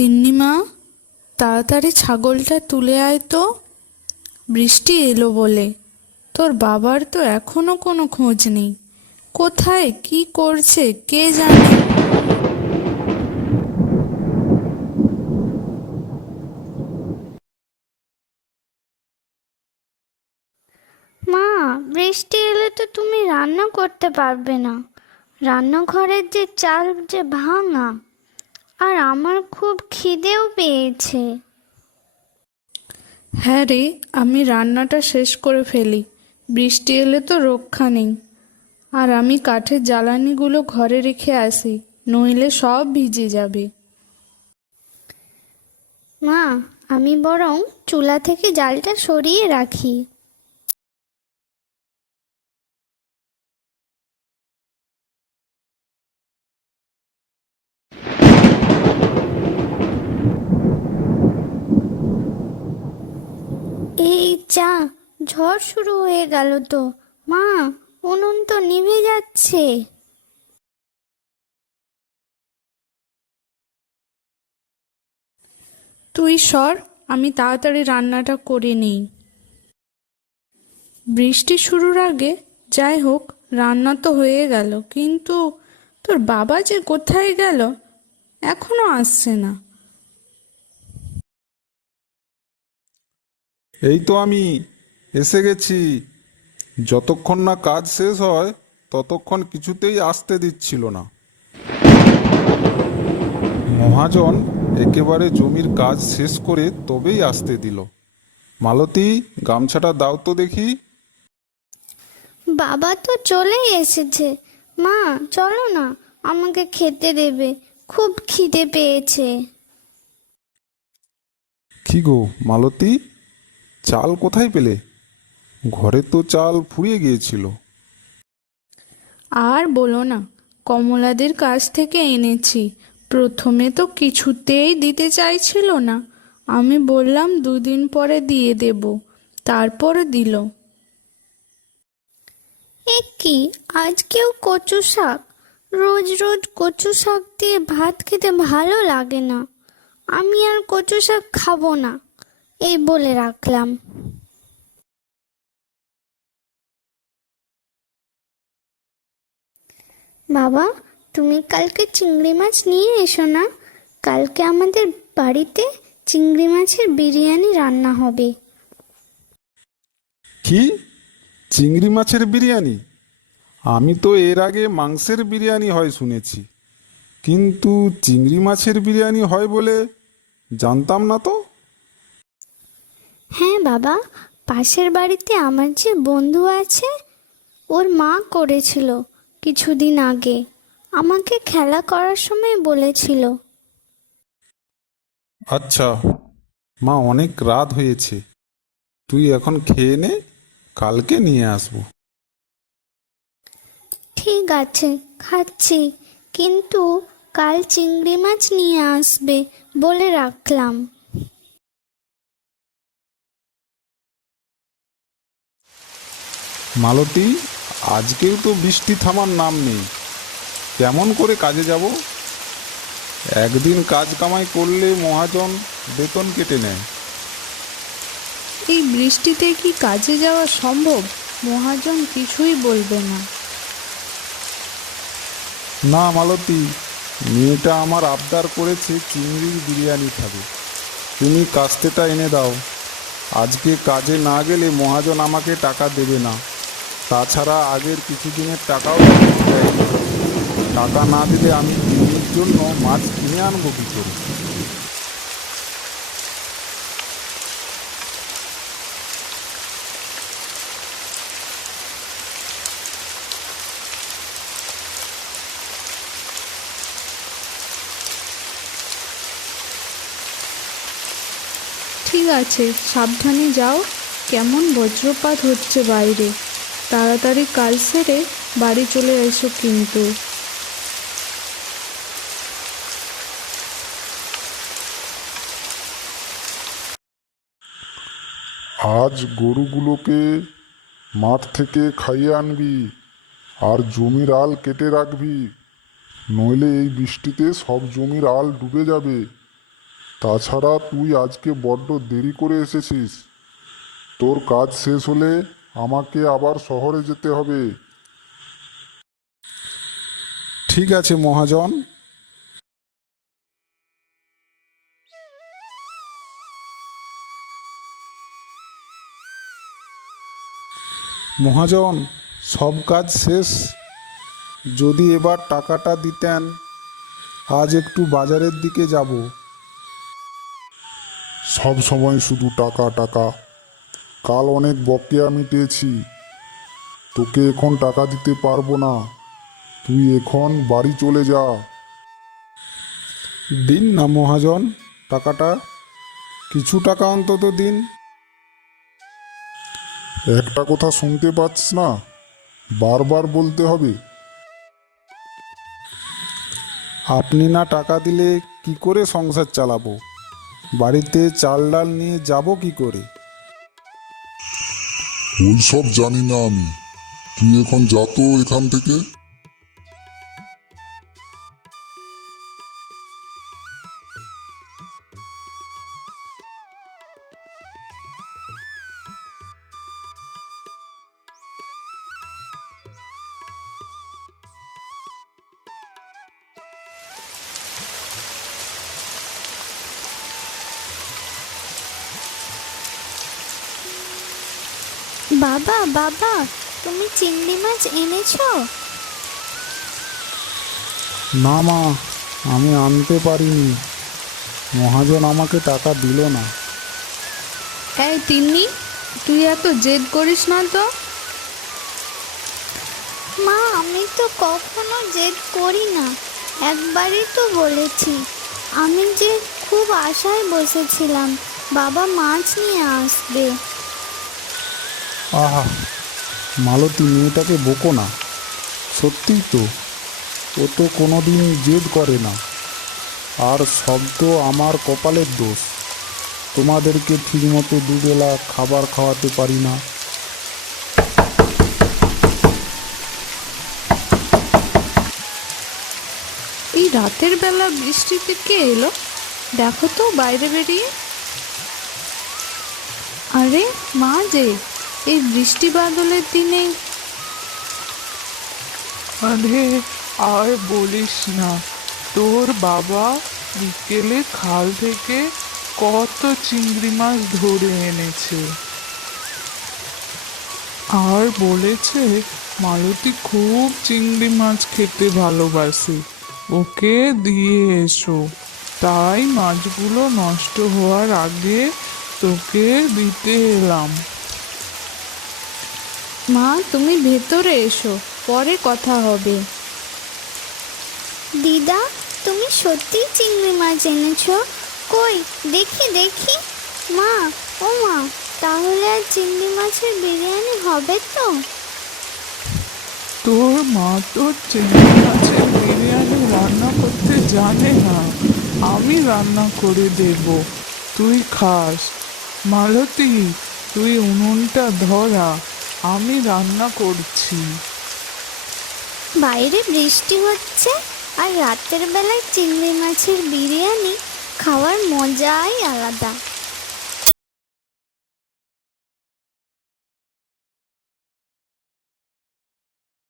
তিন্নিমা, তাড়াতাড়ি ছাগলটা তুলে আয় তো, বৃষ্টি এলো বলে। তোর বাবার তো এখনো কোনো খোঁজ নেই। কোথায় কি করছে কে জানে। মা, বৃষ্টি এলে তো তুমি রান্না করতে পারবে না। রান্নাঘরের যে চাল যে ভাঙা, আর আমার খুব খিদেও পেয়েছে। হ্যাঁ রে, আমি রান্নাটা শেষ করে ফেলি, বৃষ্টি এলে তো রক্ষা নেই। আর আমি কাঠের জ্বালানিগুলো ঘরে রেখে আসি, নইলে সব ভিজে যাবে। মা, আমি বরং চুলা থেকে জালটা সরিয়ে রাখি। এই যা, ঝড় শুরু হয়ে গেল তো। মা, উনুন তো নিভে যাচ্ছে। তুই সর, আমি তাড়াতাড়ি রান্নাটা করে নিই। বৃষ্টি শুরুর আগে যাই হোক, রান্না তো হয়ে গেল, কিন্তু তোর বাবা যে কোথায় গেল, এখনো আসছে না। এই তো আমি এসে গেছি। যতক্ষণ না কাজ শেষ হয় ততক্ষণ কিছুতেই আসতে দিচ্ছিল না। মহাজন একেবারে জমির কাজ শেষ করে তবেই আসতে দিল। মালতী, গামছাটা দাও তো দেখি। বাবা তো চলেই এসেছে। মা, চলো না, আমাকে খেতে দেবে, খুব খিদে পেয়েছে। কি গো মালতী, চাল কোথায় পেলে? ঘরে তো চাল ফুরিয়ে গিয়েছিল। আর বলো না, কমলাদের কাছ থেকে এনেছি। প্রথমে তো কিছুতেই দিতে চাইছিল না, আমি বললাম 2 দিন পরে দিয়ে দেব, তারপরে দিল। এ কি, আজকেও কচু শাক? রোজ রোজ কচু শাক দিয়ে ভাত খেতে ভালো লাগে না। আমি আর কচু শাক খাবো না, এই বলে রাখলাম। বাবা, তুমি কালকে চিংড়ি মাছ নিয়ে এসো না। কালকে আমাদের বাড়িতে চিংড়ি মাছের বিরিয়ানি রান্না হবে। কি, চিংড়ি মাছের বিরিয়ানি? আমি তো এর আগে মাংসের বিরিয়ানি হয় শুনেছি, কিন্তু চিংড়ি মাছের বিরিয়ানি হয় বলে জানতাম না তো। হ্যাঁ বাবা, পাশের বাড়িতে আমার যে বন্ধু আছে, ওর মা করেছিল কিছুদিন আগে। আমাকে খেলা করার সময় বলেছিল। আচ্ছা মা, অনেক রাত হয়েছে, তুই এখন খেয়ে নে, কালকে নিয়ে আসবো। ঠিক আছে, খাচ্ছি, কিন্তু কাল চিংড়ি মাছ নিয়ে আসবে বলে রাখলাম। মালতী, আজকেও তো বৃষ্টি থামার নাম নেই, কেমন করে কাজে যাব? একদিন কাজ কামাই করলে মহাজন বেতন কেটে নেয়। এই বৃষ্টিতে কি কাজে যাওয়া সম্ভব? মহাজন কিছুই বলবে না। না মালতী, মেয়েটা আমার আবদার করেছে চিংড়ির বিরিয়ানি খাবে, তুমি কাস্তেটা এনে দাও। আজকে কাজে না গেলে মহাজন আমাকে টাকা দেবে না। তাছাড়া আগের কিছু দিনের টাকাও দেয়নি। টাকা না দিলে আমি দিনের জন্য মাছ কিনে আনবো কী করে? ঠিক আছে, সাবধানে যাও। কেমন বজ্রপাত হচ্ছে বাইরে, তাড়াতাড়ি কাজ সেরে বাড়ি চলে এসো কিন্তু। আজ গরুগুলোকে মাঠ থেকে খাইয়ে আনবি, আর জমির আল কেটে রাখবি, নইলে এই বৃষ্টিতে সব জমির আল ডুবে যাবে। তাছাড়া তুই আজকে বড্ড দেরি করে এসেছিস। তোর কাজ শেষ হলে আমাকে আবার শহরে যেতে হবে। ঠিক আছে মহাজন। মহাজন, সব কাজ শেষ। যদি এবার টাকাটা দিতেন, আজ একটু বাজারের দিকে যাব। সব সময় শুধু টাকা টাকা। কাল অনেক বকেয়া মিটিয়েছি, তোকে এখন টাকা দিতে পারবো না। তুই এখন বাড়ি চলে যা। দিন না মহাজন টাকাটা, কিছু টাকা অন্তত দিন। একটা কথা শুনতে পাচ্ছিস না? বারবার বলতে হবে? আপনি না টাকা দিলে কি করে সংসার চালাবো? বাড়িতে চাল ডাল নিয়ে যাব কি করে? ওইসব জানি না আমি। তুই এখন যা তো এখান থেকে। বাবা বাবা, তুমি চিংড়ি মাছ এনেছো? না মা, আমি আনতে পারিনি। মহাজন আমাকে টাকা দিল না। এই তিন্নি, তুই এত জেদ করিস না তো। মা, আমি তো কখনো জেদ করি না, একবারই তো বলেছি। আমি যে খুব আশায় বসেছিলাম বাবা মাছ নিয়ে আসবে। আহা, মালতী মেয়েটাকে বকো না। সত্যিই তো, ও তো কোনোদিন জেদ করে না। আর সব তো আমার কপালের দোষ। তোমাদেরকে ঠিকমতো দুবেলা খাবার খাওয়াতে পারি না। এই রাতের বেলা বৃষ্টিতে কে এলো? দেখো তো বাইরে বেরিয়ে। আরে মা যে, এই বৃষ্টি বাদলের দিনে। আরে আর বলিস না, তোর বাবা বিকেলে খাল থেকে কত চিংড়ি মাছ ধরে এনেছে। আর বলেছে মালতী খুব চিংড়ি মাছ খেতে ভালোবাসে, ওকে দিয়ে এসো। তাই মাছগুলো নষ্ট হওয়ার আগে তোকে দিতে এলাম। মা তুমি ভেতরে এসো, পরে কথা হবে। দিদা, তুমি সত্যি চিংড়ি মাছ এনেছো? কই দেখি দেখি। মা, ও মা, তাহলে আর চিংড়ি মাছের বিরিয়ানি হবে তো? তোর মা তো চিংড়ি মাছের বিরিয়ানি রান্না করতে জানে না, আমি রান্না করে দেব, তুই খাস। মালতী, তুই উনুনটা ধরা, আমি রান্না করছি। বাইরে বৃষ্টি হচ্ছে আর রাতের বেলায় চিংড়ি মাছের বিরিয়ানি খাওয়ার মজাই আলাদা।